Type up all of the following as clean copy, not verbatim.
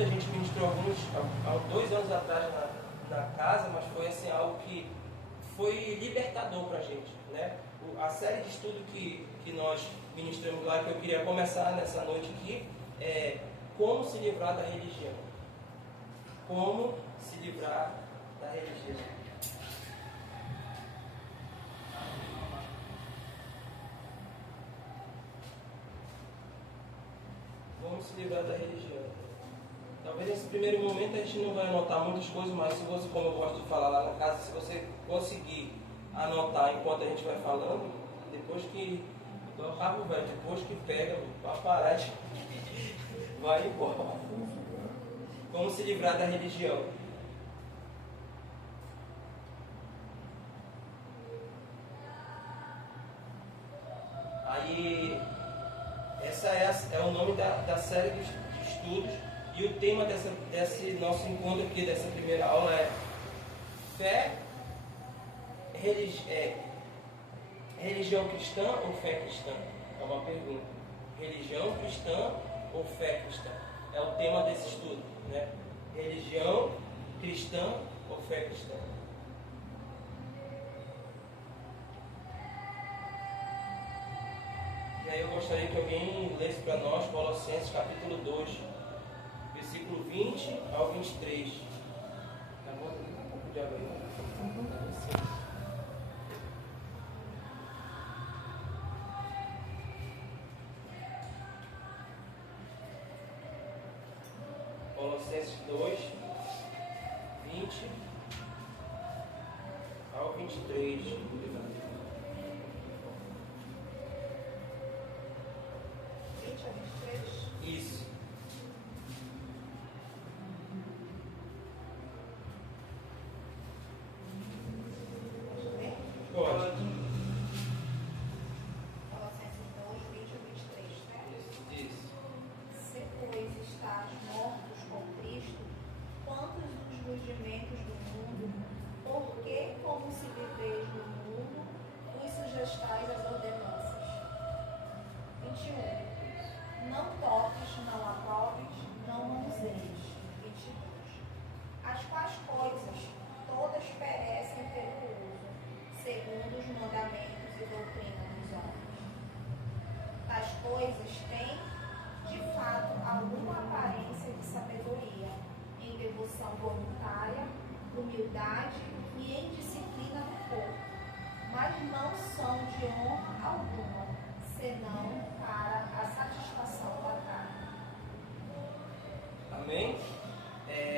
estudo, a gente ministrou há 2 anos atrás na casa, mas foi assim, algo que foi libertador para a gente, né? A série de estudo que nós ministramos lá, que eu queria começar nessa noite aqui, é como se livrar da religião. Como se livrar da religião. Como se livrar da religião. Talvez nesse primeiro momento a gente não vai anotar muitas coisas, mas se você, como eu gosto de falar lá na casa, se você conseguir anotar enquanto a gente vai falando, depois que, igual o rabo velho, depois que pega, vai parar de vai embora. Como se livrar da religião. Aí, essa é o nome da série de estudos, e o tema desse nosso encontro aqui, dessa primeira aula, é fé, religião cristã ou fé cristã? É uma pergunta. Religião cristã ou fé cristã? É o tema desse estudo, né? Religião cristã ou fé cristã? E aí eu gostaria que alguém lesse para nós Colossenses capítulo 2, versículo 20 ao 23. Tá bom? Um pouco de água aí. Colossenses 2, 20 ao 23. Isso. Pode. Colossenses 2, 20 a 23, certo? Isso. Se, pois, estás mortos com Cristo, quantos os rudimentos do mundo, porque, como se viveis no mundo, vos sujeitais às ordenanças. 21. Não toques, não aproves, não manuseis. 22. As quais coisas todas perecem pelo uso, segundo os mandamentos e doutrina dos homens. Tais coisas têm, de fato, alguma aparência de sabedoria, em devoção voluntária, humildade e em disciplina do corpo, mas não são de honra alguma, senão para a satisfação da carne. Amém?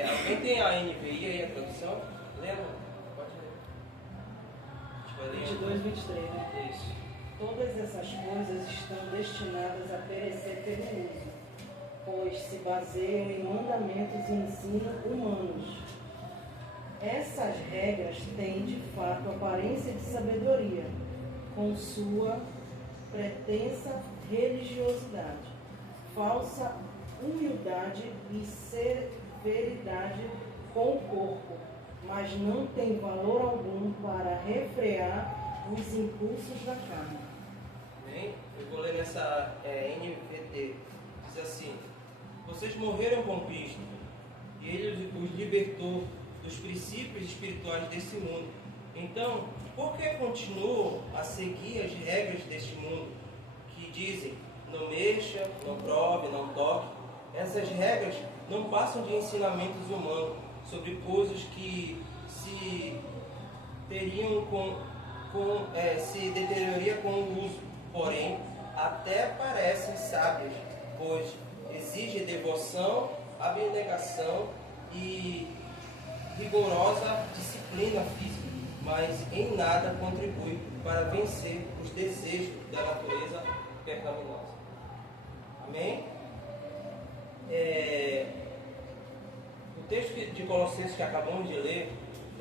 Alguém tem a NVI aí, a tradução? Lembra? Pode ler. A gente vai ler. 22, 23, né? Isso. Todas essas coisas estão destinadas a perecer pelo uso, pois se baseiam em mandamentos e ensino humanos. Essas regras têm, de fato, aparência de sabedoria, com sua pretensa religiosidade, falsa humildade e severidade com o corpo, mas não tem valor algum para refrear os impulsos da carne. Amém? Eu vou ler nessa NVT. Diz assim: vocês morreram com Cristo, e Ele os libertou dos princípios espirituais desse mundo. Então, por que continuam a seguir as regras deste mundo, que dizem, não mexa, não prove, não toque? Essas regras não passam de ensinamentos humanos sobre coisas que se deterioraria com o uso, porém, até parecem sábias, pois exige devoção, abnegação e rigorosa disciplina física, mas em nada contribui para vencer os desejos da natureza pecaminosa. Amém? O texto de Colossenses que acabamos de ler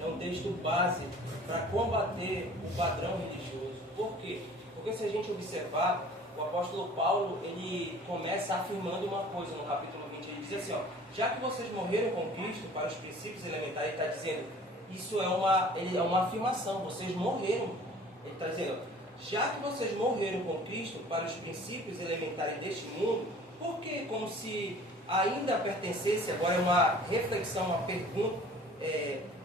é um texto base para combater o padrão religioso. Por quê? Porque se a gente observar, o apóstolo Paulo, ele começa afirmando uma coisa no capítulo 20, ele diz assim, ó, já que vocês morreram com Cristo para os princípios elementares, ele está dizendo, isso é uma afirmação, vocês morreram. Ele está dizendo, já que vocês morreram com Cristo para os princípios elementares deste mundo, por que, como se ainda pertencesse, agora é uma reflexão, uma pergunta,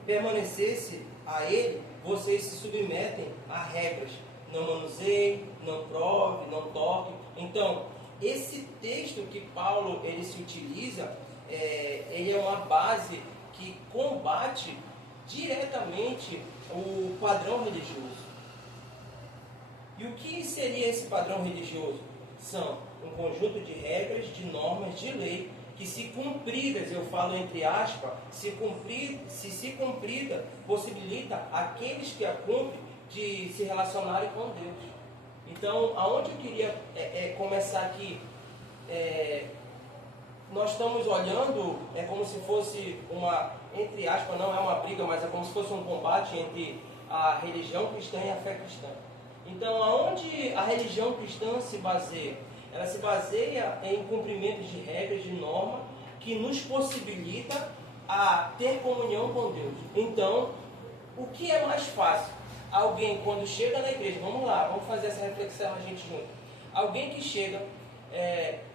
permanecesse a ele, vocês se submetem a regras. Não manuseie, não prove, não toque. Então, esse texto que Paulo ele se utiliza, ele é uma base que combate diretamente o padrão religioso. E o que seria esse padrão religioso? São um conjunto de regras, de normas, de lei, que se cumpridas, eu falo entre aspas, se cumprida, possibilita aqueles que a cumprem de se relacionarem com Deus. Então, aonde eu queria começar aqui, nós estamos olhando, é como se fosse uma, entre aspas, não é uma briga, mas é como se fosse um combate entre a religião cristã e a fé cristã. Então, aonde a religião cristã se baseia? Ela se baseia em cumprimento de regras, de norma, que nos possibilita a ter comunhão com Deus. Então, o que é mais fácil? Alguém, quando chega na igreja, vamos lá, vamos fazer essa reflexão a gente junto. Alguém que chega,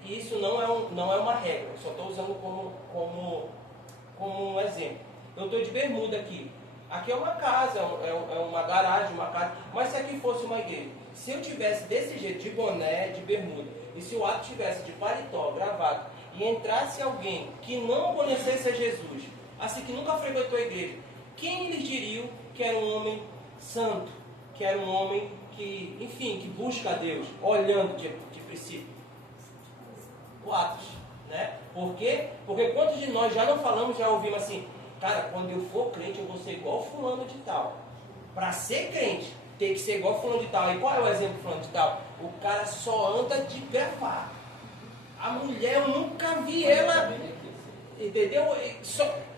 e isso não é uma regra, eu só estou usando como um exemplo. Eu estou de bermuda aqui. Aqui é uma casa, é uma garagem, uma casa. Mas se aqui fosse uma igreja, se eu tivesse desse jeito, de boné, de bermuda, e se o ato tivesse de paletó, gravata, e entrasse alguém que não conhecesse a Jesus, assim que nunca frequentou a igreja, quem eles diriam que era um homem santo, que era um homem que, enfim, que busca a Deus, olhando de princípio? O Atos, né? Por quê? Porque quantos de nós já não falamos, já ouvimos assim, cara, quando eu for crente eu vou ser igual fulano de tal. Para ser crente, tem que ser igual fulano de tal. E qual é o exemplo de fulano de tal? O cara só anda de gravata. A mulher, eu nunca vi ela, entendeu?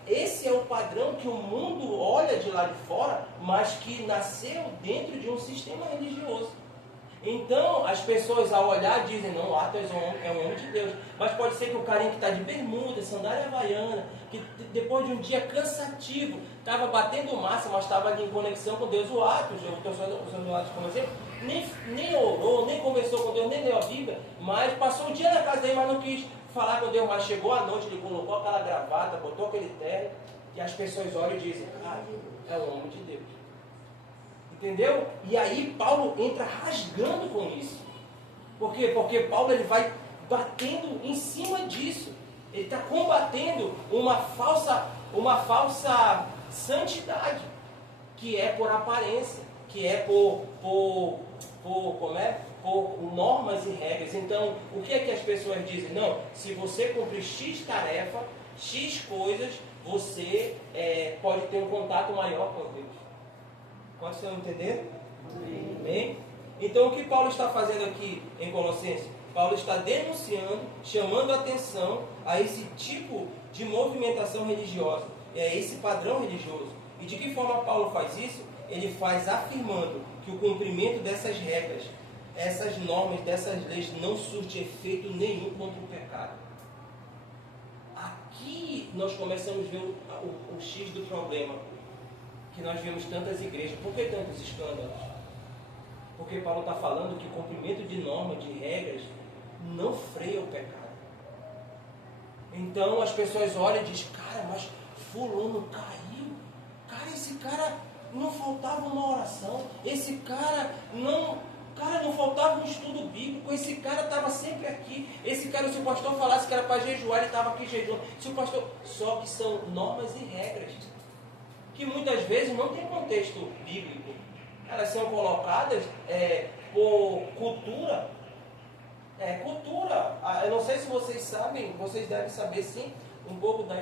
Esse é o padrão que o mundo olha de lá de fora, mas que nasceu dentro de um sistema religioso. Então, as pessoas ao olhar dizem, não, Atos é um homem de Deus. Mas pode ser que o carinha que está de bermuda, sandália havaiana, que depois de um dia cansativo, estava batendo massa, mas estava ali em conexão com Deus. O Atos, eu estou usando o Atos como exemplo, nem orou, nem conversou com Deus, nem leu a Bíblia, mas passou o dia na casa dele, mas não quis falar com Deus. Mas chegou à noite, ele colocou aquela gravata, botou aquele terno, e as pessoas olham e dizem, é um homem de Deus. Entendeu? E aí Paulo entra rasgando com isso. Por quê? Porque Paulo ele vai batendo em cima disso. Ele está combatendo uma falsa santidade, que é por aparência, que é por normas e regras. Então, o que é que as pessoas dizem? Não, se você cumprir X tarefa, X coisas, você pode ter um contato maior com Deus. Quantos estão entendendo? Amém? Então, o que Paulo está fazendo aqui em Colossenses? Paulo está denunciando, chamando a atenção a esse tipo de movimentação religiosa, a esse padrão religioso. E de que forma Paulo faz isso? Ele faz afirmando que o cumprimento dessas regras, essas normas, dessas leis não surte efeito nenhum contra o pecado. Aqui nós começamos a ver o X do problema. Que nós vemos tantas igrejas. Por que tantos escândalos? Porque Paulo está falando que o cumprimento de normas, de regras, não freia o pecado. Então as pessoas olham e dizem, cara, mas fulano caiu. Cara, esse cara não faltava uma oração. Esse cara não faltava um estudo bíblico. Esse cara estava sempre aqui. Esse cara, se o pastor falasse que era para jejuar, ele estava aqui jejuando. Só que são normas e regras que muitas vezes não tem contexto bíblico. Elas são colocadas por cultura. Eu não sei se vocês sabem, vocês devem saber sim, um pouco da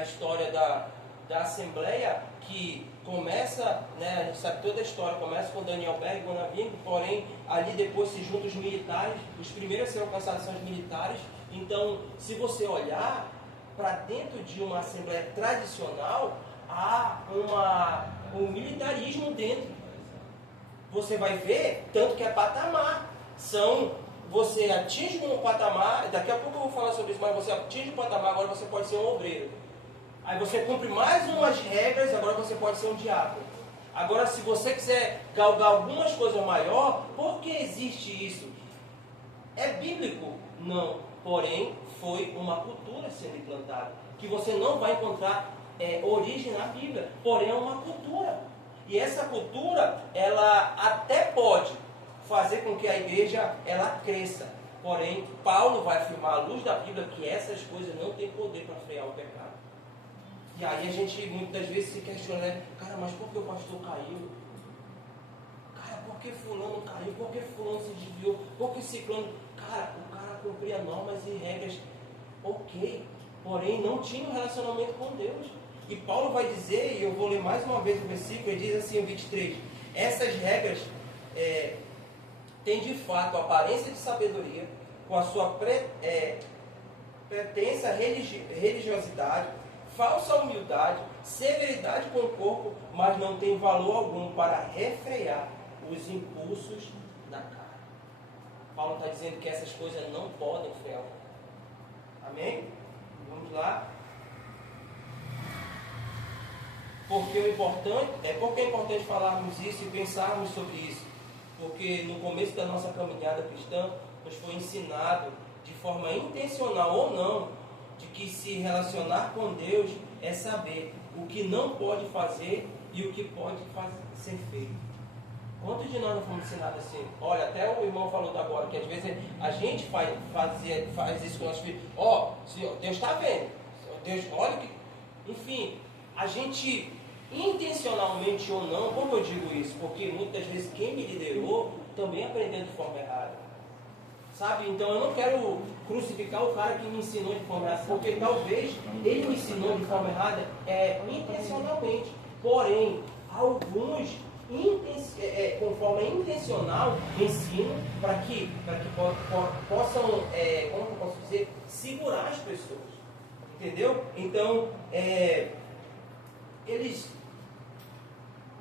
história da Assembleia, que começa, né, a gente sabe toda a história, começa com Daniel Berg e Bonavim, porém ali depois se juntam os militares, os primeiros a ser alcançados são os militares. Então, se você olhar para dentro de uma assembleia tradicional, há um militarismo dentro. Você vai ver, tanto que é patamar. Você atinge um patamar, daqui a pouco eu vou falar sobre isso, mas você atinge um patamar, agora você pode ser um obreiro. Aí você cumpre mais umas regras, agora você pode ser um diácono. Agora, se você quiser galgar algumas coisas maior, por que existe isso? É bíblico? Não. porém foi uma cultura sendo implantada, que você não vai encontrar origem na Bíblia, porém é uma cultura. E essa cultura, ela até pode fazer com que a igreja ela cresça, porém Paulo vai afirmar à luz da Bíblia que essas coisas não têm poder para frear o pecado. E aí a gente muitas vezes se questiona, né? Cara, mas por que o pastor caiu? Cara, por que fulano caiu? Por que fulano se desviou? Por que ciclano? Cara, o cara cumpria normas e regras, ok, porém não tinha um relacionamento com Deus. E Paulo vai dizer, e eu vou ler mais uma vez o versículo, ele diz assim, o 23, essas regras têm de fato a aparência de sabedoria, com a sua pretensa religiosidade, falsa humildade, severidade com o corpo, mas não tem valor algum para refrear os impulsos da carne. Paulo está dizendo que essas coisas não podem frear o pecado. Amém? Vamos lá. Porque é importante falarmos isso e pensarmos sobre isso? Porque no começo da nossa caminhada cristã, nos foi ensinado, de forma intencional ou não, de que se relacionar com Deus é saber o que não pode fazer e o que pode ser feito. Quantos de nós não fomos ensinados assim? Olha, até o irmão falou agora, que às vezes a gente faz isso com nossos filhos. Deus está vendo. Deus, olha que... Enfim, a gente, intencionalmente ou não, como eu digo isso? Porque muitas vezes quem me liderou também aprendeu de forma errada. Sabe? Então eu não quero crucificar o cara que me ensinou de forma errada, porque talvez ele me ensinou de forma errada intencionalmente. Porém, alguns com forma intencional ensinam para que possam, como eu posso dizer, segurar as pessoas. Entendeu? Então, eles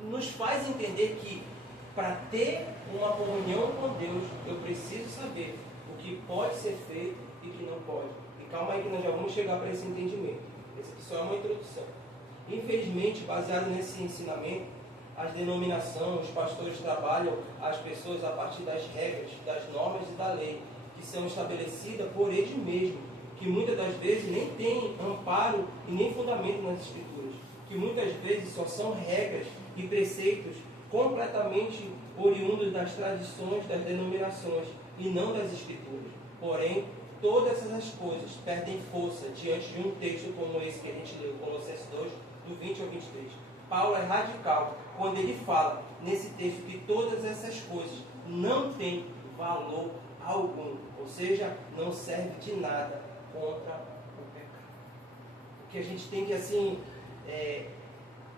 nos fazem entender que para ter uma comunhão com Deus, eu preciso saber o que pode ser feito e o que não pode. E calma aí que nós já vamos chegar para esse entendimento. Essa aqui só é uma introdução. Infelizmente, baseado nesse ensinamento, as denominações, os pastores trabalham as pessoas a partir das regras, das normas e da lei, que são estabelecidas por eles mesmos, que muitas das vezes nem têm amparo e nem fundamento nas Escrituras, que muitas vezes só são regras e preceitos completamente oriundos das tradições das denominações e não das Escrituras. Porém, todas essas coisas perdem força diante de um texto como esse que a gente leu, Colossenses 2, do 20 ao 23. Paulo é radical quando ele fala nesse texto que todas essas coisas não têm valor algum, ou seja, não serve de nada contra o pecado. Porque a gente tem que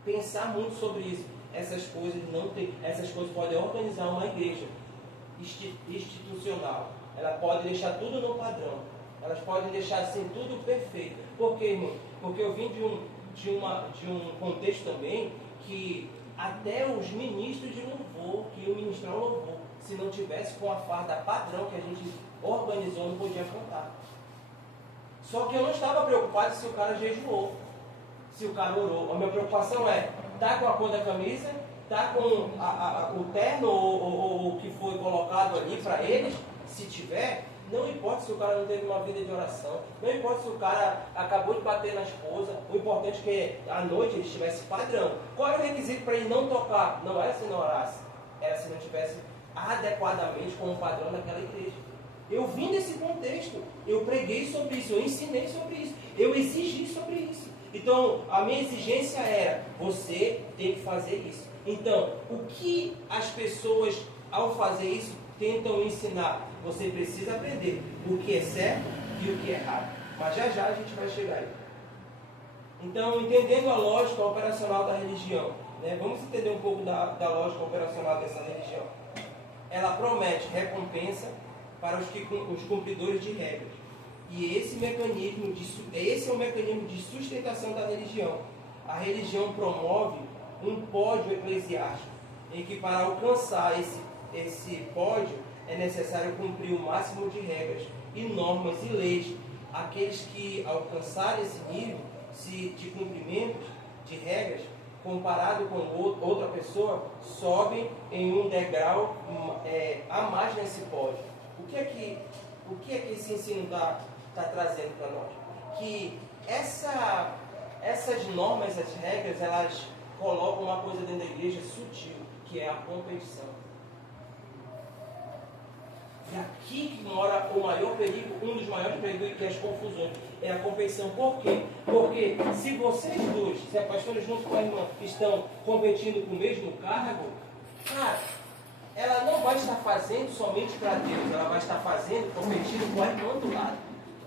pensar muito sobre isso. Essas coisas podem organizar uma igreja institucional. Ela pode deixar tudo no padrão. Elas podem deixar assim tudo perfeito. Por quê, irmão? Porque eu vim de um contexto também que até os ministros de louvor, que iam ministrar o louvor, se não tivesse com a farda padrão que a gente organizou, não podia cantar. Só que eu não estava preocupado se o cara jejuou, se o cara orou. A minha preocupação é, tá com a cor da camisa, tá com o terno ou o que foi colocado ali para eles, se tiver, não importa se o cara não teve uma vida de oração, não importa se o cara acabou de bater na esposa, o importante é que à noite ele estivesse padrão. Qual era o requisito para ele não tocar? Não era se não orasse, era se não estivesse adequadamente com o padrão daquela igreja. Eu vim desse contexto, eu preguei sobre isso, eu ensinei sobre isso, eu exigi sobre isso. Então, a minha exigência era, você tem que fazer isso. Então, o que as pessoas, ao fazer isso, tentam ensinar? Você precisa aprender o que é certo e o que é errado. Mas já já a gente vai chegar aí. Então, entendendo a lógica operacional da religião, né? Vamos entender um pouco da lógica operacional dessa religião. Ela promete recompensa para os cumpridores de regras. E esse é o mecanismo de sustentação da religião. A religião promove um pódio eclesiástico, em que para alcançar esse pódio é necessário cumprir o máximo de regras e normas e leis. Aqueles que alcançarem esse nível de cumprimento de regras, comparado com outra pessoa, sobem em um degrau a mais nesse pódio. O que é que esse ensino está trazendo para nós? Que essas normas, essas regras, elas colocam uma coisa dentro da igreja sutil, que é a competição. E aqui que mora o maior perigo, um dos maiores perigos, que é as confusões, é a competição. Por quê? Porque se vocês dois, se a pastora junto com a irmã, estão competindo com o mesmo cargo, cara, ela não vai estar fazendo somente para Deus, ela vai estar fazendo, competindo com a irmã do lado.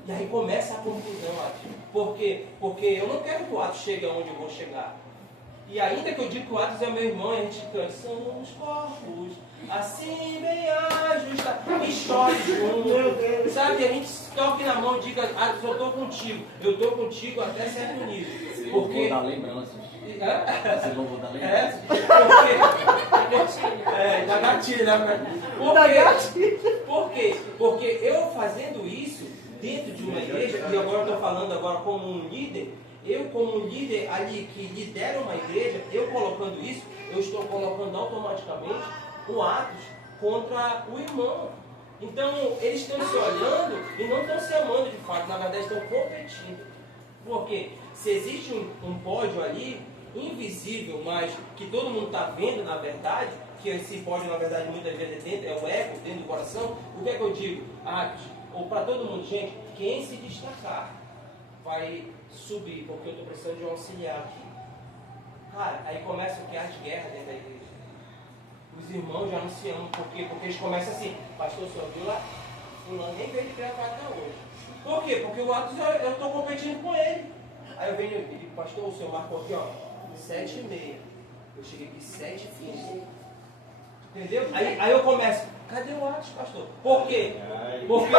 E aí começa a confusão, Atos. Por quê? Porque eu não quero que o Atos chegue aonde eu vou chegar. E ainda que eu diga que o Atos é meu irmão, e a gente canta, somos corpos, assim bem ajusta, e chore junto. Sabe, a gente toque na mão e diga, Atos, eu estou contigo até certo nível. Esse Porque... louvor da lembrança. Esse louvor da lembrança. Da gatilha, né? Por quê? Porque eu fazendo isso dentro de uma igreja, e agora eu estou falando agora como um líder, eu como um líder ali que lidera uma igreja, eu colocando isso, eu estou colocando automaticamente o Atos contra o irmão. Então, eles estão se olhando e não estão se amando de fato, na verdade estão competindo. Porque se existe um pódio ali, invisível, mas que todo mundo está vendo na verdade, que esse pódio na verdade muitas vezes é o ego dentro do coração, o que é que eu digo? Atos, ou para todo mundo, gente, quem se destacar vai subir, porque eu estou precisando de um auxiliar aqui. Cara, aí começa o que? As guerras dentro da igreja. Os irmãos já não se amam, por quê? Porque eles começam assim, pastor, o senhor viu lá? Fulano nem veio de pé para cá hoje. Por quê? Porque o Atos, eu estou competindo com ele. Aí eu venho e digo, pastor, o senhor marcou aqui, ó, 7h30. Eu cheguei aqui 7h15. Entendeu? Aí eu começo, cadê o Atos, pastor? Por quê? Porque...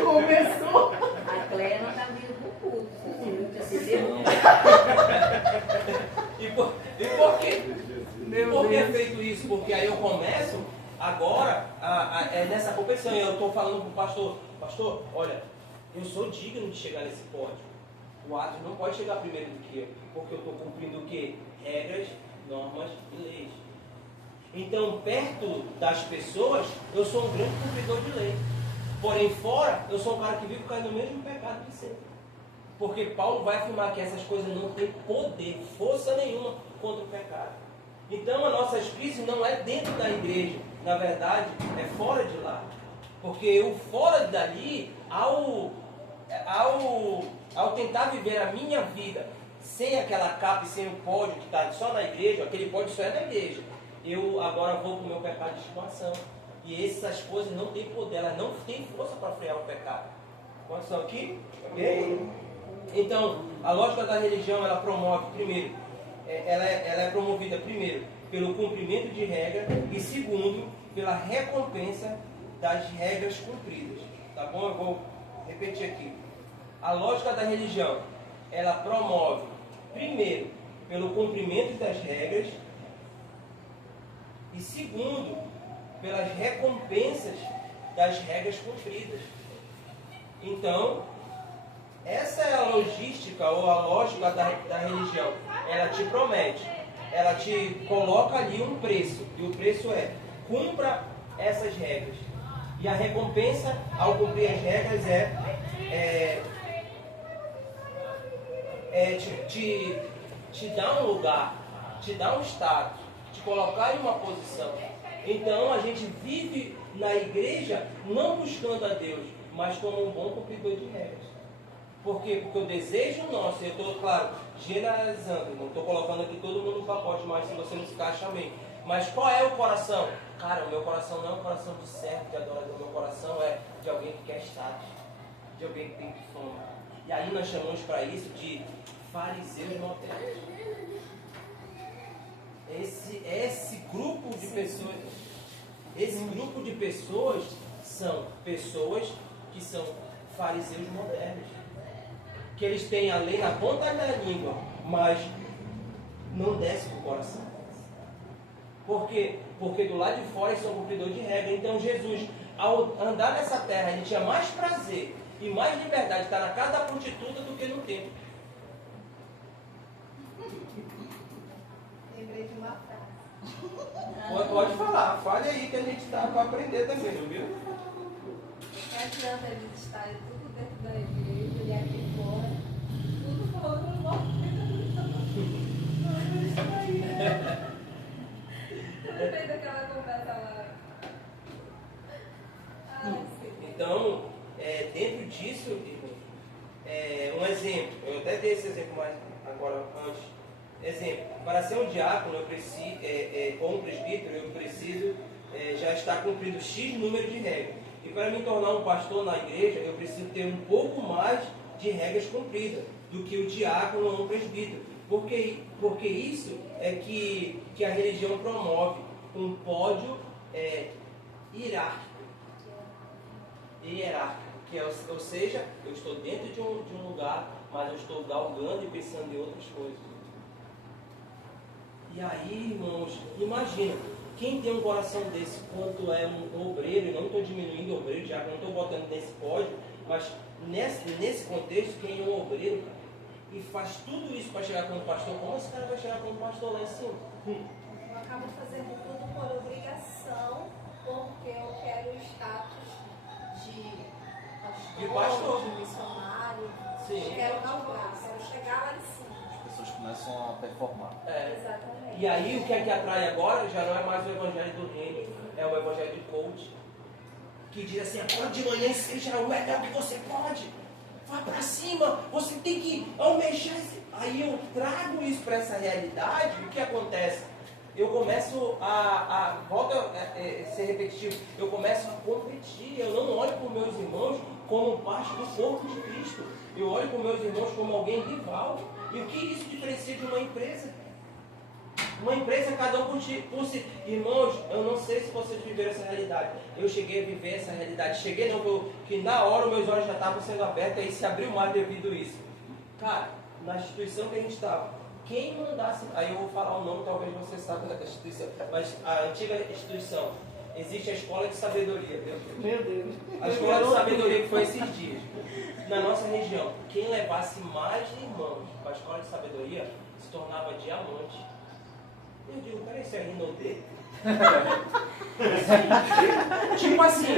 Começou. A Cléia não está vindo pro culto. Você viu? E por quê? Por que é feito isso? Porque aí eu começo agora nessa competição. Eu estou falando para o pastor, olha, eu sou digno de chegar nesse pódio. O Atos não pode chegar primeiro do que eu, porque eu estou cumprindo o quê? Regras, normas e leis. Então, perto das pessoas, eu sou um grande cumpridor de lei. Porém, fora, eu sou um cara que vive caindo no mesmo pecado que sempre. Porque Paulo vai afirmar que essas coisas não têm poder, força nenhuma contra o pecado. Então, as nossas crises não é dentro da igreja. Na verdade, é fora de lá. Porque o fora dali, ao tentar viver a minha vida sem aquela capa e sem o pódio que está só na igreja, aquele pódio só é na igreja, eu agora vou para o meu pecado de estimação. E essas coisas não têm poder, elas não têm força para frear o pecado. Quantos estão aqui? Ok? Então, a lógica da religião, ela promove, primeiro, ela é promovida, primeiro, pelo cumprimento de regra e, segundo, pela recompensa das regras cumpridas. Tá bom? Eu vou repetir aqui. A lógica da religião, ela promove, primeiro, pelo cumprimento das regras e, segundo, pelas recompensas das regras cumpridas. Então, essa é a logística ou a lógica da religião. Ela te promete, ela te coloca ali um preço, e o preço é: cumpra essas regras. E a recompensa ao cumprir as regras te dar um lugar, te dar um status, te colocar em uma posição. Então a gente vive na igreja não buscando a Deus, mas como um bom cumpridor de regras. Por quê? Porque o desejo nosso, eu estou, claro, generalizando, não estou colocando aqui todo mundo no pacote, mas se você não se encaixa, amém. Mas qual é o coração? Cara, o meu coração não é um coração de servo, de adorador, o meu coração é de alguém que quer status, de alguém que tem fome. E aí nós chamamos para isso de fariseus modernos. Esse grupo de pessoas são pessoas que são fariseus modernos, que eles têm a lei na ponta da língua, mas não desce para o coração. Por quê? Porque do lado de fora eles são cumpridores de regra. Então Jesus, ao andar nessa terra, ele tinha mais prazer e mais liberdade de estar na casa da prostituta do que no templo. Lembrei de uma frase. Pode falar, fale aí que a gente está para aprender também, não viu? Porque adianta eles estarem tudo dentro da igreja e aqui fora, tudo falando no nome. Não, isso aí. Tudo fez aquela conversa lá. Ai, sim. Então, dentro disso, um exemplo, eu até dei esse exemplo mais agora antes. Exemplo, para ser um diácono eu preciso, ou um presbítero, eu preciso já estar cumprindo X número de regras. E para me tornar um pastor na igreja, eu preciso ter um pouco mais de regras cumpridas do que o diácono ou um presbítero. Porque isso é que a religião promove, um pódio hierárquico, que ou seja, eu estou dentro de um lugar, mas eu estou galgando e pensando em outras coisas. E aí, irmãos, imagina, quem tem um coração desse quanto é um obreiro, e não estou diminuindo o obreiro, já não estou botando nesse pódio, mas nesse contexto, quem é um obreiro, cara, e faz tudo isso para chegar como pastor, como esse cara vai chegar como pastor lá em cima? Eu acabo fazendo tudo por obrigação, porque eu quero o status de pastor, de missionário. Sim. Quero galgar, quero chegar lá em cima. As pessoas começam a performar. Exatamente. E aí o que é que atrai agora já não é mais o evangelho do reino, é o evangelho de coach, que diz assim, acorda de manhã e seja o melhor que você pode, vá pra cima, você tem que almejar esse... Aí eu trago isso para essa realidade, o que acontece? Eu começo volta a ser repetitivo, eu começo a competir, eu não olho para os meus irmãos como parte do corpo de Cristo, eu olho para os meus irmãos como alguém rival. E o que isso diferencia de uma empresa? Uma empresa, cada um por si. Irmãos, eu não sei se vocês viveram essa realidade. Eu cheguei a viver essa realidade. Cheguei não, que na hora os meus olhos já estavam sendo abertos e se abriu mais devido a isso. Cara, na instituição que a gente estava, quem mandasse... Aí eu vou falar o nome, talvez você saiba da instituição. Mas a antiga instituição, existe a Escola de Sabedoria. Meu Deus. A Escola de Sabedoria que foi esses dias. Na nossa região, quem levasse mais irmãos para a Escola de Sabedoria se tornava diamante. Eu digo, peraí, isso é Rinodê? Tipo assim,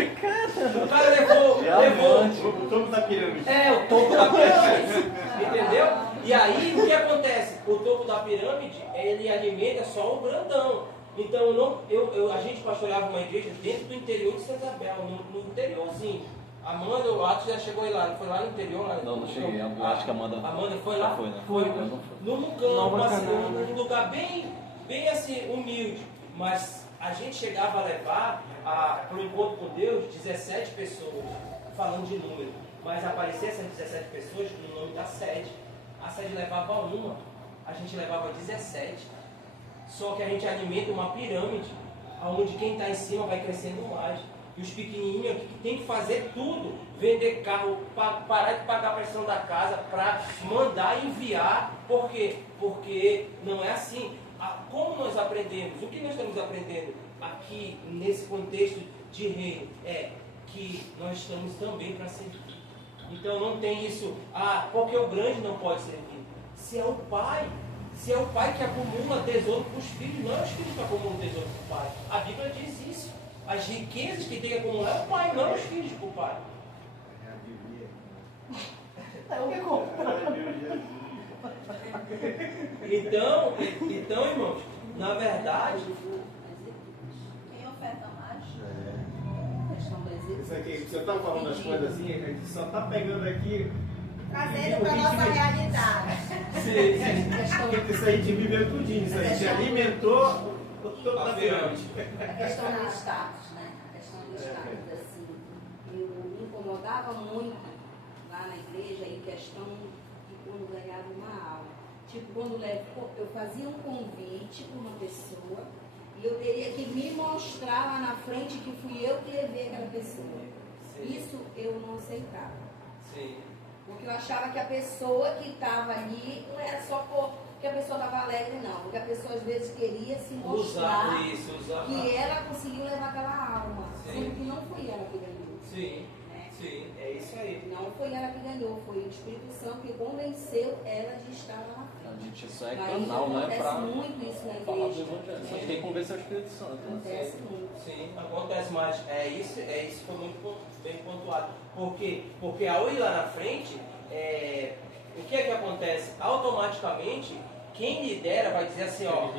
o cara levou O topo da pirâmide. o topo da pirâmide. Entendeu? E aí o que acontece? O topo da pirâmide, ele alimenta só o grandão. Então a gente pastoreava uma igreja dentro do interior de Santa Isabel, no interiorzinho. Amanda, o Atos já chegou aí lá, não foi lá no interior? Lá Não cheguei, eu acho que a Amanda foi lá? já foi, né? Foi. Eu não fui. Num campo, assim, num lugar bem assim, humilde. Mas a gente chegava a levar para o encontro com Deus 17 pessoas, falando de número. Mas aparecer essas 17 pessoas no nome da sede. A sede levava uma, a gente levava 17. Só que a gente alimenta uma pirâmide, onde quem está em cima vai crescendo mais. E os pequenininhos aqui que tem que fazer tudo, vender carro, parar de pagar a pressão da casa para mandar enviar. Por quê? Porque não é assim. Como nós aprendemos? O que nós estamos aprendendo aqui nesse contexto de reino é que nós estamos também para servir. Então não tem isso, porque o grande não pode servir. Se é o pai que acumula tesouro para os filhos, não é os filhos que acumulam tesouro para o pai. A Bíblia diz isso. As riquezas que tem que acumular é o pai, não os filhos para o pai. Então, irmãos, na verdade, Quem oferta mais? Questão do exílio. Isso aqui, você está falando das coisas assim, a gente só está pegando aqui. Trazendo para a nossa realidade. Isso a gente viveu tudinho, isso a gente alimentou toda a pirâmide. A questão do status, né? A questão do status, assim, eu me incomodava muito lá na igreja em questão de quando ganhava uma aula. Tipo, quando eu fazia um convite para uma pessoa e eu teria que me mostrar lá na frente que fui eu que levei aquela pessoa. Sim. Isso eu não aceitava. sim, Porque eu achava que a pessoa que estava ali não era só porque a pessoa estava alegre, não. Porque a pessoa às vezes queria se mostrar usar. que ela conseguiu levar aquela alma. Sim. Sendo que não foi ela que levou. Sim, Né? sim, é isso isso aí. Não foi ela que ganhou, foi o Espírito Santo que convenceu ela de estar lá na frente. A gente só é Mas canal, né? acontece Pra muito isso na falar do igreja. Evangelho. Só que tem que convencer o Espírito Santo. Né? Acontece muito. Sim, acontece, mas isso foi muito bem pontuado. Por quê? Porque ao ir lá na frente, o que é que acontece? Automaticamente, quem lidera vai dizer assim, ó,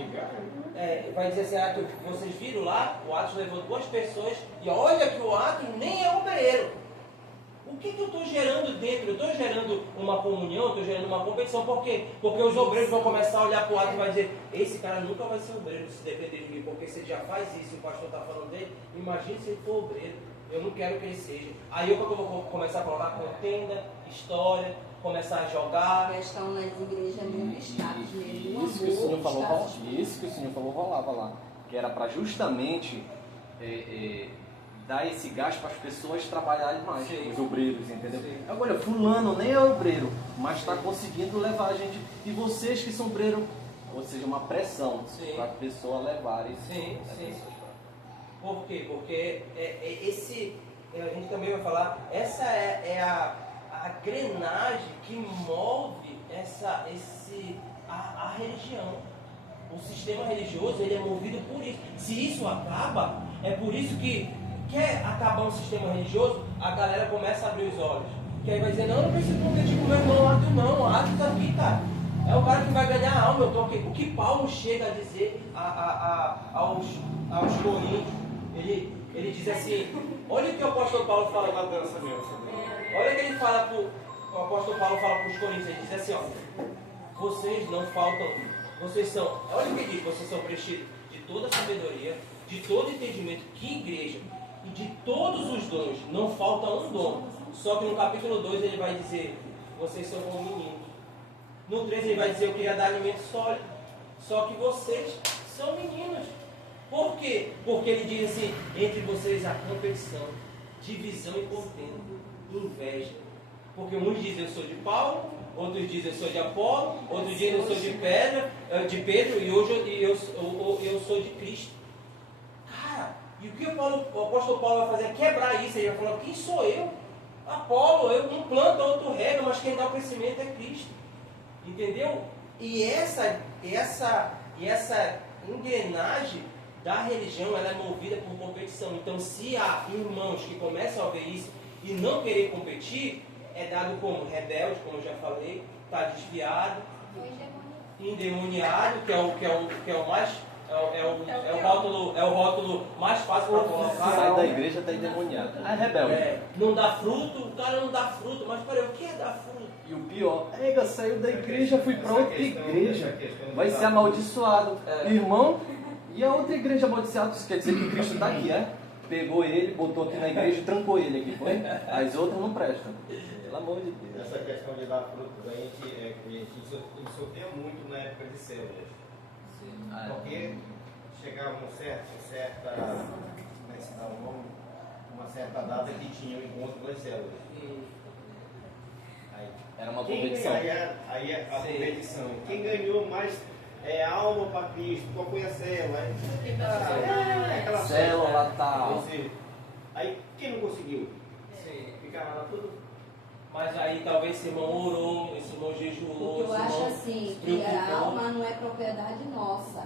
vai dizer assim, vocês viram lá, o Atos levou 2 pessoas, e olha que o Atos nem é obreiro. O que eu estou gerando dentro? Eu estou gerando uma comunhão, estou gerando uma competição. Por quê? Porque os obreiros vão começar a olhar para o Atos e vai dizer, esse cara nunca vai ser obreiro se depender de mim, porque se ele já faz isso e o pastor está falando dele, imagine se ele for obreiro. Eu não quero que ele seja. Aí eu vou começar a colocar contenda, história, começar a jogar. A questão nas igrejas mesmo, status mesmo. Isso que o senhor falou, isso que o senhor falou rolava lá. Que era para justamente dar esse gás para as pessoas trabalharem mais, Sim. os obreiros, entendeu? Sim. Olha, fulano nem é obreiro, mas está conseguindo levar a gente. E vocês que são obreiros, ou seja, uma pressão Sim. para a pessoa levar isso. Sim. Por quê? Porque a gente também vai falar, essa é a engrenagem que move a religião. O sistema religioso ele é movido por isso. Se isso acaba, é por isso que quer acabar um sistema religioso, a galera começa a abrir os olhos. Que aí vai dizer, não preciso competir com o meu irmão Atos não, Atos tá aqui, cara. É o cara que vai ganhar a alma. O que Paulo chega a dizer aos Coríntios, ele diz assim, olha o que o apóstolo Paulo fala. Olha o que ele fala o apóstolo Paulo fala para os Coríntios, ele diz assim, ó, vocês não faltam, vocês são, olha o que ele diz, vocês são preenchidos de toda a sabedoria, de todo entendimento, que igreja, e de todos os dons, não falta um dom. Só que no capítulo 2 ele vai dizer, vocês são como meninos. No 3 ele vai dizer, eu queria dar alimento sólido. Só que vocês são meninos. Por quê? Porque ele diz assim, entre vocês há competição, divisão e contenda, inveja. Porque uns dizem eu sou de Paulo, outros dizem eu sou de Apolo, outros dizem eu sou de Pedro, e hoje eu sou de Cristo. Cara, e o que o apóstolo Paulo vai fazer é quebrar isso. Ele vai falar, quem sou eu? Apolo, um planta, outro rega, mas quem dá o crescimento é Cristo. Entendeu? E essa engrenagem da religião, ela é movida por competição. Então, se há irmãos que começam a ver isso e não querer competir, é dado como rebelde, como eu já falei, está desviado, endemoniado, que é o mais é o rótulo mais fácil para colocar. Sai da igreja está endemoniado. É rebelde. Não dá fruto, o cara não dá fruto, mas peraí, o que é dar fruto? E o pior, saiu da igreja, fui para outra igreja. Vai ser amaldiçoado. Irmão, e a outra igreja amaldiçoada, isso quer dizer que Cristo está aqui, é? Pegou ele, botou aqui na igreja e trancou ele aqui, foi? As outras não prestam. Pelo amor de Deus. Essa questão de dar frutos, a gente sofria muito na época de células. Porque chegava uma certa data que tinha o encontro das células. Era uma competição. Aí a competição. Quem ganhou mais alma para Cristo? Qual foi a célula? Aquela célula tal. Aí quem não conseguiu? Sim. Ficava lá tudo. Mas aí talvez esse irmão orou, esse irmão jejuou. Porque eu esse acho irmão assim, se que a preocupou. alma não é propriedade nossa.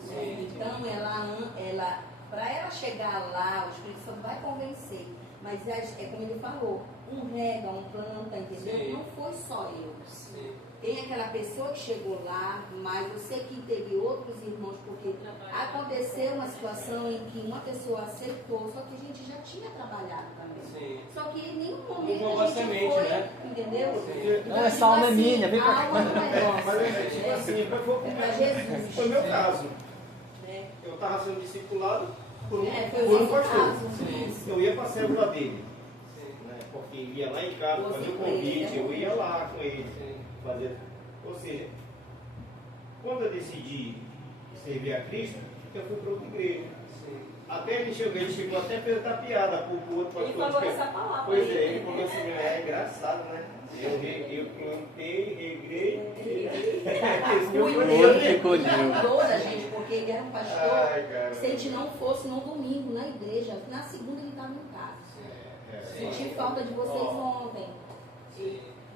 Sim. Então, ela para ela chegar lá, o Espírito Santo vai convencer. Mas é como ele falou, um rega, um planta, entendeu? Sim. Não foi só eu. Sim. Tem aquela pessoa que chegou lá, mas eu sei que teve outros irmãos, porque aconteceu uma situação em que uma pessoa aceitou, só que a gente já tinha trabalhado também. Sim. Só que em nenhum Não momento foi a uma gente semente, foi, né? entendeu? Sim. Então, Essa alma é minha, vem pra cá. a alma não é nossa. Mas tipo assim, É pra Jesus. foi o meu caso. É. Eu estava sendo discipulado por um Foi por o um pastor. caso. Sim. Eu ia para a célula dele. Sim. Né? Porque ia lá em casa, Você fazia o com ele, convite, né? eu ia lá com ele. Sim. Fazer. Ou seja, quando eu decidi servir a Cristo, eu fui para outra igreja. Sim. Até ele chegou até fez outra piada para o outro pastor. Ele falou essa palavra. Pois é, ele falou assim, é engraçado, né? Eu plantei, regrei. Cuidei, Outro que colheu. cuidou da gente, porque ele era um pastor. Ai, cara. Se a gente não fosse no domingo na igreja, na segunda ele estava em casa. Senti falta de vocês ontem.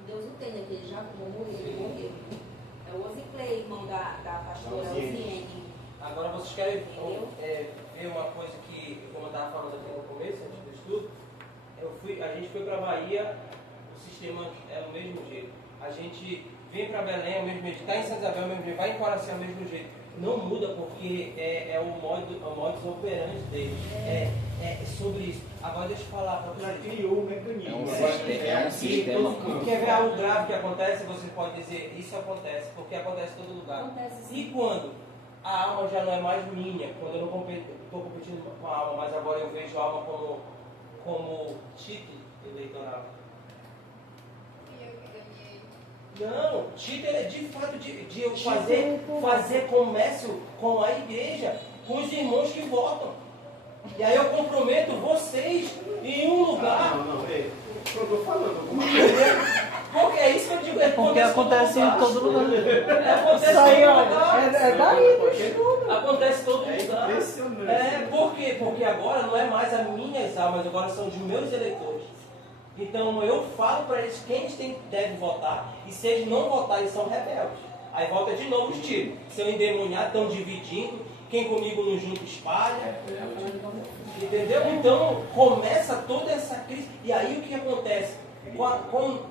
Deus o tenha, que ele já morreu. É o Osiclei, irmão da pastora Osiene. Agora vocês querem ver uma coisa que, como eu estava falando aqui no começo, antes do estudo, a gente foi para a Bahia, o sistema é o mesmo jeito. A gente vem para Belém é o mesmo jeito, está em Santa Isabel é o mesmo jeito, vai em Coração é o mesmo jeito. Não muda porque é o modus operandi deles. É sobre isso. Agora deixa eu falar para vocês. Já criou um mecanismo. É um sistema. Quer ver algo grave que acontece, você pode dizer, isso acontece, porque acontece em todo lugar. E quando a alma já não é mais minha, quando eu não estou competindo com a alma, mas agora eu vejo a alma como título eleitoral. Não, título é de fato de eu fazer comércio com a igreja, com os irmãos que votam. E aí eu comprometo vocês em um lugar. Eu estou falando alguma coisa. Porque é isso que eu digo. Porque acontece em todo lugar. Acontece Isso aí, em todo olha, lugar. é daí do estudo. Acontece em todo lugar. Impressionante. Por quê? Porque agora não é mais as minhas almas, agora são os meus eleitores. Então eu falo para eles quem eles devem votar, e se eles não votarem, eles são rebeldes. Aí volta de novo os tiros. São endemoniados, estão dividindo, quem comigo não junta espalha. Entendeu? Então começa toda essa crise. E aí o que acontece?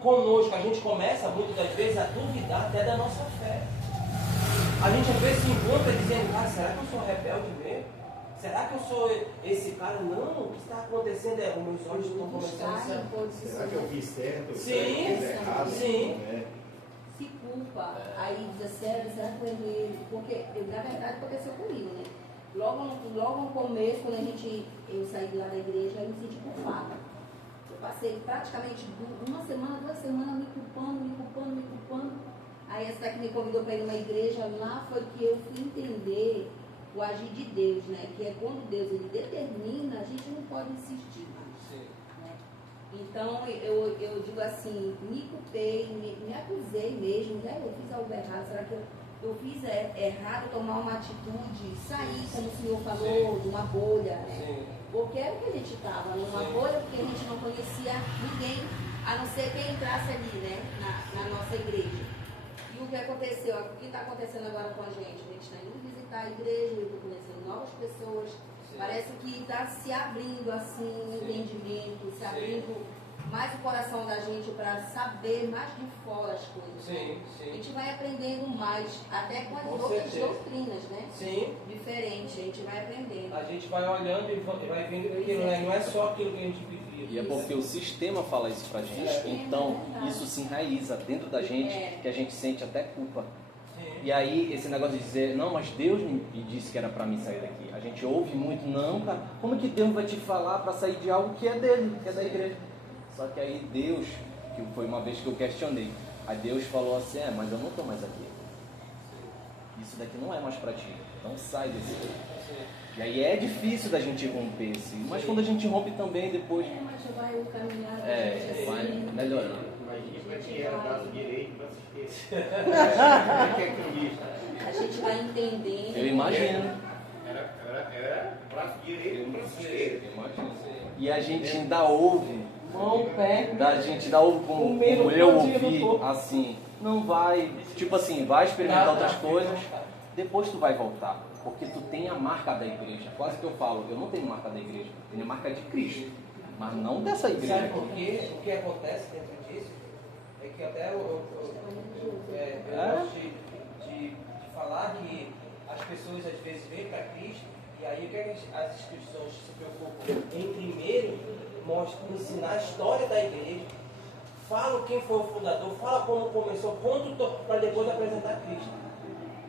Conosco, a gente começa muitas das vezes a duvidar até da nossa fé. A gente às vezes se encontra dizendo, cara, será que eu sou rebelde mesmo? Será que eu sou esse cara? Não, o que está acontecendo os meus olhos estão começando a se... Será que eu fiz certo? Sim, Será que eu fiz errado? sim. Se culpa, aí diz assim, será que foi ele? Porque, na verdade, aconteceu comigo, né? Logo no começo, quando eu saí de lá da igreja, eu me senti culpada. Eu passei praticamente uma semana, 2 semanas me culpando. Aí essa que me convidou para ir numa igreja, lá foi que eu fui entender o agir de Deus, né? Que é quando Deus ele determina, a gente não pode insistir mais. Sim. Né? Então eu digo assim, me culpei, me acusei mesmo, né? Eu fiz algo errado, será que eu fiz errado tomar uma atitude, sair, como o senhor falou, de uma bolha, né? Sim. Porque era o que a gente estava, numa bolha, porque a gente não conhecia ninguém, a não ser quem entrasse ali, né? Na nossa igreja. E o que aconteceu? O que está acontecendo agora com a gente? A gente está indo visitar a igreja, eu estou conhecendo novas pessoas. Sim. Parece que está se abrindo assim o entendimento, se abrindo mais o coração da gente para saber mais de fora as coisas. Sim, sim. A gente vai aprendendo mais, até com as outras doutrinas, né? Sim. Diferente, a gente vai aprendendo. A gente vai olhando e vai vendo aquilo, né? Não é só aquilo que a gente vivia. E é porque o sistema fala isso pra gente. Então, isso se enraiza dentro da gente, que a gente sente até culpa. E aí, esse negócio de dizer, não, mas Deus me disse que era pra mim sair daqui. A gente ouve muito, não, cara, como que Deus vai te falar pra sair de algo que é dele, que é da igreja? Só que aí Deus, que foi uma vez que eu questionei, aí Deus falou assim, mas eu não tô mais aqui. Isso daqui não é mais pra ti, então sai desse. E aí é difícil da gente romper, assim, mas quando a gente rompe também, depois... mas vai caminhar. vai melhorando. Imagina para quem era braço direito, braço esquerdo. A gente vai entendendo. Eu imagino. Era braço direito, braço esquerdo. E a gente ainda ouve, Mão, pé. a gente ainda ouve como eu ouvi, assim, não vai, tipo assim, vai experimentar outras coisas, depois tu vai voltar, porque tu tem a marca da igreja. Quase que eu falo, eu não tenho marca da igreja, eu tenho a marca de Cristo, mas não dessa igreja. Sabe por quê? O que acontece dentro disso é que até eu gosto de falar que as pessoas às vezes vêm para Cristo, e aí o que as instituições se preocupam em primeiro ensinar a história da igreja, falam quem foi o fundador, fala como começou, para depois apresentar Cristo.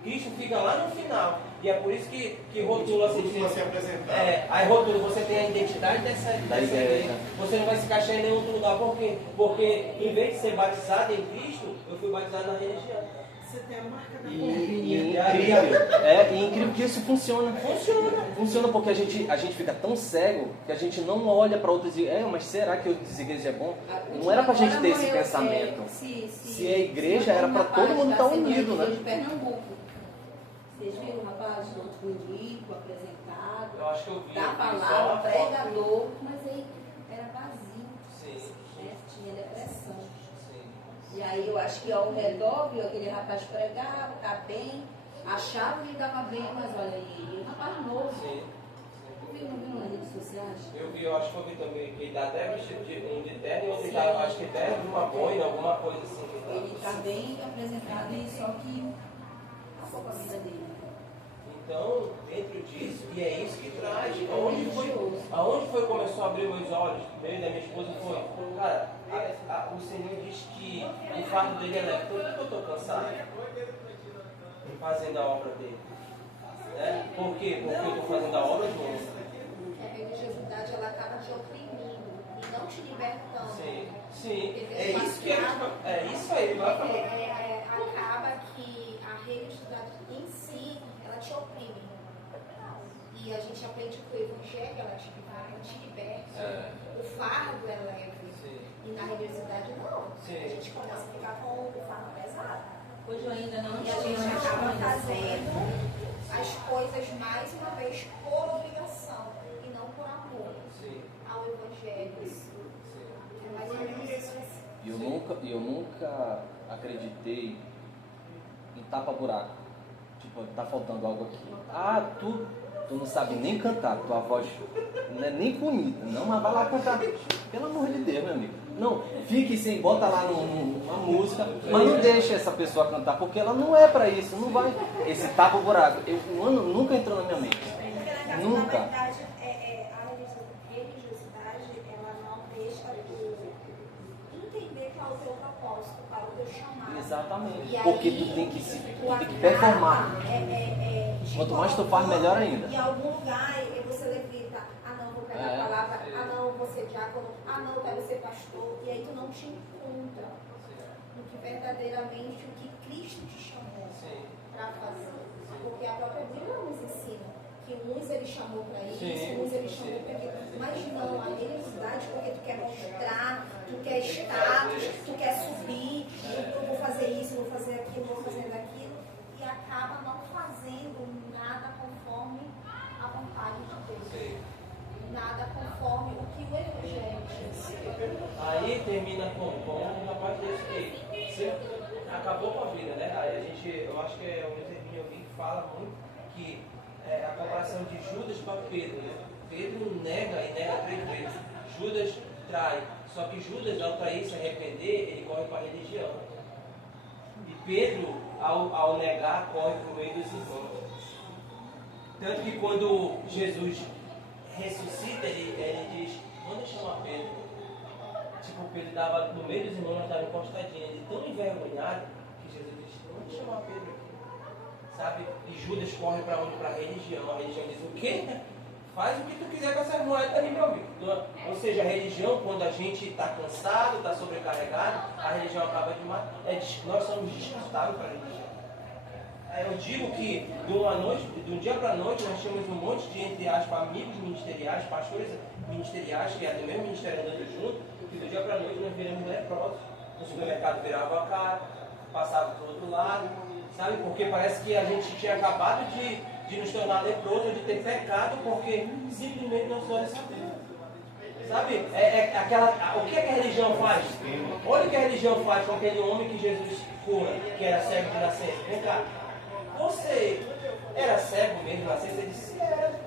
Cristo fica lá no final, e é por isso que rotula assim. Você apresentar. Aí rotula, você tem a identidade dessa igreja. Você não vai se encaixar em nenhum outro lugar. Por quê? Porque em vez de ser batizado em Cristo, eu fui batizado na religião. Você tem a marca da E incrível que isso funciona. Funciona porque a gente fica tão cego que a gente não olha para outras igrejas. Mas será que outras igrejas é bom? Não era para a gente ter esse pensamento. Se a igreja era para todo mundo estar unido, né? De Pernambuco. Vocês viram o rapaz bonito, apresentado, Eu acho que eu vi. da palavra, pregador, mas aí era vazio. tinha depressão. Sim. E aí eu acho que ao redor, viu, aquele rapaz pregava, tá bem, achava que ele estava bem, mas olha aí, ele é um rapaz novo. Sim. Não viu nas redes sociais? Eu acho que eu vi também que ele dá até vestido um de terno e outro já, acho que terno de uma boina, alguma coisa assim. Ele está bem apresentado, e só que acabou a vida dele. Então, dentro disso, e é isso que traz. Aonde foi que começou a abrir meus olhos, meio da minha esposa, foi, cara, o Senhor diz que o fardo dele é leve. Por que eu estou cansado em fazendo a obra dele? Né? Por quê? Porque eu estou fazendo a obra do outro. A religiosidade ela acaba te oprimindo e não te libertando. Sim, sim. Porque É isso que é isso aí, vai falar. acaba que a religiosidade em si ela te oprime. E a gente aprende que o evangelho ela te liberta. O fardo é leve. Sim. E na religiosidade não. Sim. A gente começa a ficar com o fardo pesado. Hoje eu ainda não E a gente acaba fazendo as coisas mais uma vez por obrigação e não por amor Sim. ao evangelho. Sim. É mais ou menos isso. E eu nunca acreditei em tapa-buraco. Tipo, tá faltando algo aqui. Ah, tu não sabe nem cantar, tua voz não é nem bonita. Não, mas vai lá cantar. Pelo amor de Deus, meu amigo. Não, fique sem, bota lá uma música, mas não deixa essa pessoa cantar, porque ela não é pra isso, não vai. Esse tapa-buraco, nunca entrou na minha mente. Nunca. Na verdade, a religiosidade, ela não deixa tu entender qual é o teu propósito, qual é o teu chamado. Exatamente. E Porque aí, tu tem que performar. Quanto mais tu faz, melhor ainda. Em algum lugar você levita, não, vou pegar a palavra, não, vou ser diácono, não, quero ser pastor, e aí tu não te encontra no que verdadeiramente o que Cristo te chamou para fazer. Porque a própria Bíblia nos ensina que uns ele chamou para isso, uns ele chamou para aquilo. Mas não, a religiosidade, porque tu quer mostrar, tu quer status, tu quer subir, eu vou fazer isso, vou fazer aquilo, vou fazer aquilo, e acaba não fazendo nada conforme a vontade de Deus. Nada conforme o que o Evangelho te ensina. Aí termina com um rapaz desse que acabou com a vida, né? Aí a gente, eu acho que é um intervínio alguém que fala muito que a comparação de Judas para Pedro, né? Pedro nega e nega 3 vezes. Judas trai. Só que Judas, ao trair e se arrepender, ele corre para a religião. E Pedro, ao negar, corre para o meio dos irmãos. Tanto que quando Jesus ressuscita, ele diz, manda chamar Pedro. Tipo, Pedro estava no meio dos irmãos, estava encostadinho, ele tão envergonhado que Jesus disse, manda chamar Pedro aqui. Sabe? E Judas corre para onde? Para a religião. A religião diz, o quê? Faz o que tu quiser com essas moedas ali, meu amigo. Ou seja, a religião, quando a gente está cansado, está sobrecarregado, a religião acaba de matar. Nós somos descartáveis para a religião. Eu digo que de um dia para a noite nós tínhamos um monte de, entre aspas, amigos ministeriais, pastores ministeriais, que é do mesmo ministério andando junto, que do dia para a noite nós viramos leprosos. No supermercado virava a cara, passava para o outro lado, sabe? Porque parece que a gente tinha acabado de nos tornar leprosos, de ter pecado, porque simplesmente nós somos sabidos. Sabe? O que a religião faz? Olha o que a religião faz com aquele homem que Jesus cura, que era cego de nascença. Vem cá. Você era cego mesmo de nascença? Ele disse, era.